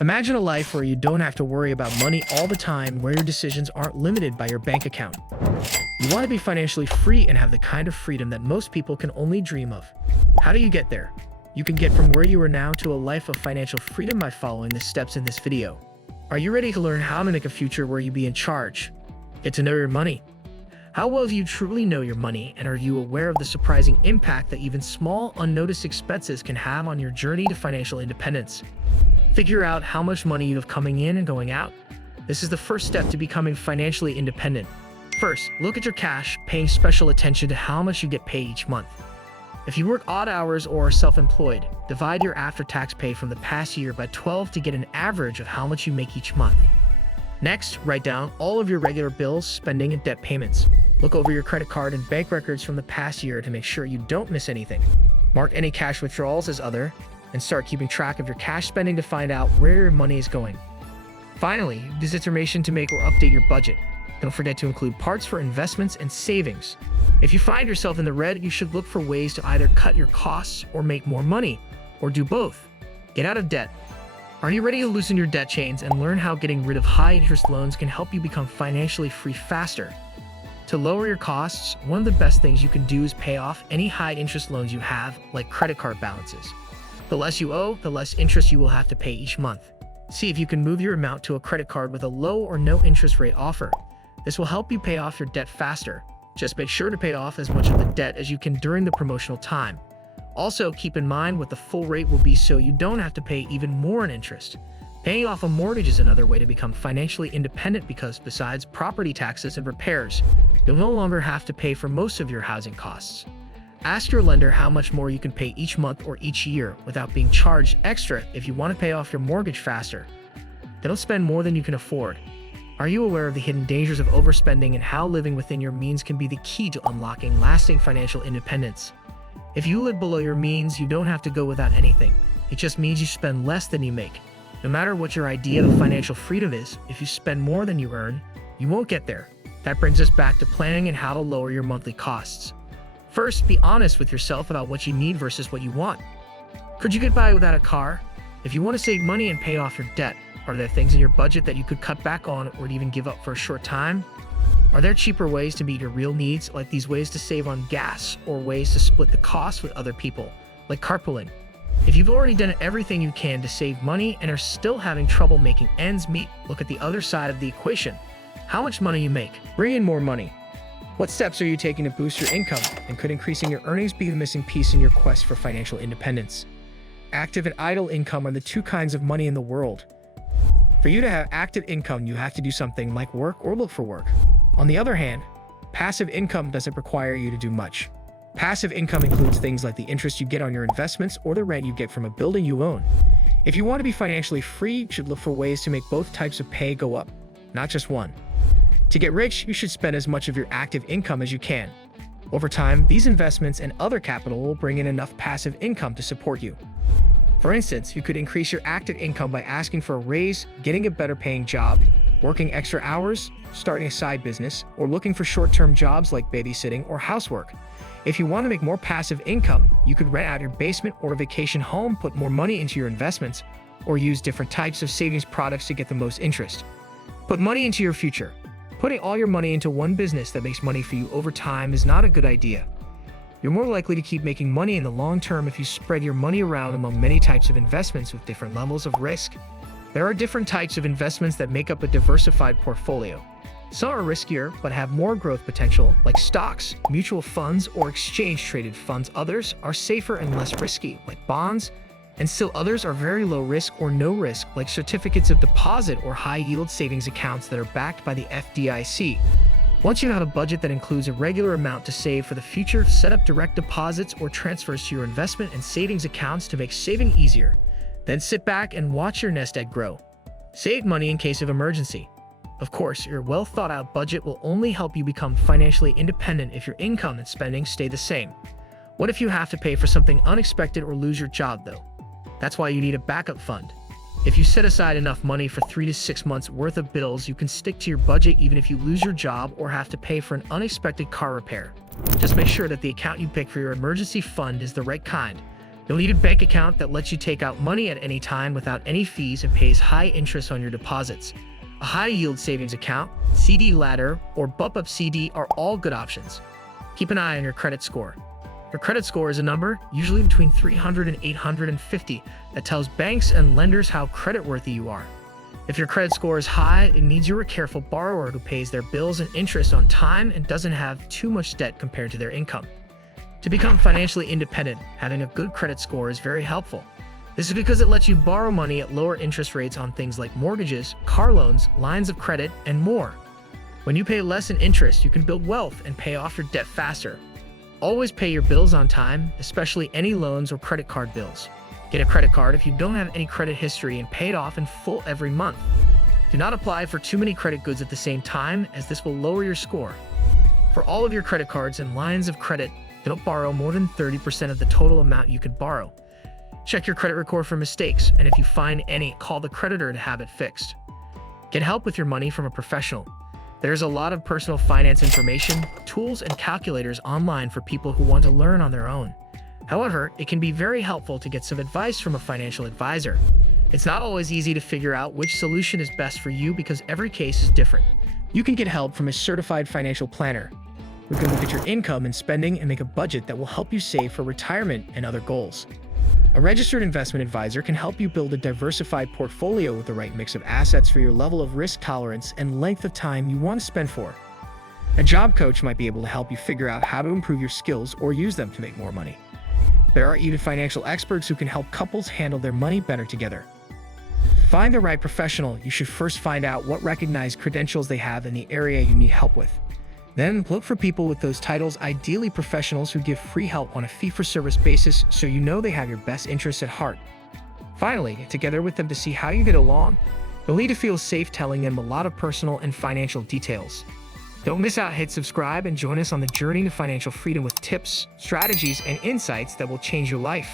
Imagine a life where you don't have to worry about money all the time, where your decisions aren't limited by your bank account. You want to be financially free and have the kind of freedom that most people can only dream of. How do you get there? You can get from where you are now to a life of financial freedom by following the steps in this video. Are you ready to learn how to make a future where you be in charge? Get to know your money. How well do you truly know your money, and are you aware of the surprising impact that even small, unnoticed expenses can have on your journey to financial independence? Figure out how much money you have coming in and going out. This is the first step to becoming financially independent. First, look at your cash, paying special attention to how much you get paid each month. If you work odd hours or are self-employed, divide your after-tax pay from the past year by 12 to get an average of how much you make each month. Next, write down all of your regular bills, spending, and debt payments. Look over your credit card and bank records from the past year to make sure you don't miss anything. Mark any cash withdrawals as other, and start keeping track of your cash spending to find out where your money is going. Finally, use this information to make or update your budget. Don't forget to include parts for investments and savings. If you find yourself in the red, you should look for ways to either cut your costs or make more money, or do both. Get out of debt. Are you ready to loosen your debt chains and learn how getting rid of high-interest loans can help you become financially free faster? To lower your costs, one of the best things you can do is pay off any high-interest loans you have, like credit card balances. The less you owe, the less interest you will have to pay each month. See if you can move your amount to a credit card with a low or no interest rate offer. This will help you pay off your debt faster. Just make sure to pay off as much of the debt as you can during the promotional time. Also, keep in mind what the full rate will be so you don't have to pay even more in interest. Paying off a mortgage is another way to become financially independent because besides property taxes and repairs, you'll no longer have to pay for most of your housing costs. Ask your lender how much more you can pay each month or each year without being charged extra if you want to pay off your mortgage faster. Don't spend more than you can afford. Are you aware of the hidden dangers of overspending and how living within your means can be the key to unlocking lasting financial independence? If you live below your means, you don't have to go without anything. It just means you spend less than you make. No matter what your idea of financial freedom is, if you spend more than you earn, you won't get there. That brings us back to planning and how to lower your monthly costs. First, be honest with yourself about what you need versus what you want. Could you get by without a car? If you want to save money and pay off your debt, are there things in your budget that you could cut back on or even give up for a short time? Are there cheaper ways to meet your real needs, like these ways to save on gas, or ways to split the cost with other people, like carpooling? If you've already done everything you can to save money and are still having trouble making ends meet, look at the other side of the equation. How much money you make. Bring in more money. What steps are you taking to boost your income, and could increasing your earnings be the missing piece in your quest for financial independence? Active and idle income are the two kinds of money in the world. For you to have active income, you have to do something like work or look for work. On the other hand, passive income doesn't require you to do much. Passive income includes things like the interest you get on your investments or the rent you get from a building you own. If you want to be financially free, you should look for ways to make both types of pay go up, not just one. To get rich, you should spend as much of your active income as you can. Over time, these investments and other capital will bring in enough passive income to support you. For instance, you could increase your active income by asking for a raise, getting a better paying job, working extra hours, starting a side business, or looking for short-term jobs like babysitting or housework. If you want to make more passive income, you could rent out your basement or a vacation home, put more money into your investments, or use different types of savings products to get the most interest. Put money into your future. Putting all your money into one business that makes money for you over time is not a good idea. You're more likely to keep making money in the long term if you spread your money around among many types of investments with different levels of risk. There are different types of investments that make up a diversified portfolio. Some are riskier but have more growth potential, like stocks, mutual funds, or exchange-traded funds. Others are safer and less risky, like bonds, and still others are very low risk or no risk, like certificates of deposit or high-yield savings accounts that are backed by the FDIC. Once you have a budget that includes a regular amount to save for the future, set up direct deposits or transfers to your investment and savings accounts to make saving easier. Then sit back and watch your nest egg grow. Save money in case of emergency. Of course, your well-thought-out budget will only help you become financially independent if your income and spending stay the same. What if you have to pay for something unexpected or lose your job, though? That's why you need a backup fund. If you set aside enough money for 3 to 6 months worth of bills, you can stick to your budget even if you lose your job or have to pay for an unexpected car repair. Just make sure that the account you pick for your emergency fund is the right kind. You'll need a bank account that lets you take out money at any time without any fees and pays high interest on your deposits. A high-yield savings account, CD ladder, or bump-up CD are all good options. Keep an eye on your credit score. Your credit score is a number, usually between 300 and 850, that tells banks and lenders how creditworthy you are. If your credit score is high, it means you're a careful borrower who pays their bills and interest on time and doesn't have too much debt compared to their income. To become financially independent, having a good credit score is very helpful. This is because it lets you borrow money at lower interest rates on things like mortgages, car loans, lines of credit, and more. When you pay less in interest, you can build wealth and pay off your debt faster. Always pay your bills on time, especially any loans or credit card bills. Get a credit card if you don't have any credit history and pay it off in full every month. Do not apply for too many credit goods at the same time, as this will lower your score. For all of your credit cards and lines of credit, don't borrow more than 30% of the total amount you could borrow. Check your credit record for mistakes, and if you find any, call the creditor to have it fixed. Get help with your money from a professional. There's a lot of personal finance information, tools, and calculators online for people who want to learn on their own. However, it can be very helpful to get some advice from a financial advisor. It's not always easy to figure out which solution is best for you because every case is different. You can get help from a certified financial planner who can look at your income and spending and make a budget that will help you save for retirement and other goals. A registered investment advisor can help you build a diversified portfolio with the right mix of assets for your level of risk tolerance and length of time you want to spend for. A job coach might be able to help you figure out how to improve your skills or use them to make more money. There are even financial experts who can help couples handle their money better together. Find the right professional. You should first find out what recognized credentials they have in the area you need help with. Then look for people with those titles, ideally professionals who give free help on a fee-for-service basis so you know they have your best interests at heart. Finally, get together with them to see how you get along. You'll need to feel safe telling them a lot of personal and financial details. Don't miss out, hit subscribe and join us on the journey to financial freedom with tips, strategies, and insights that will change your life.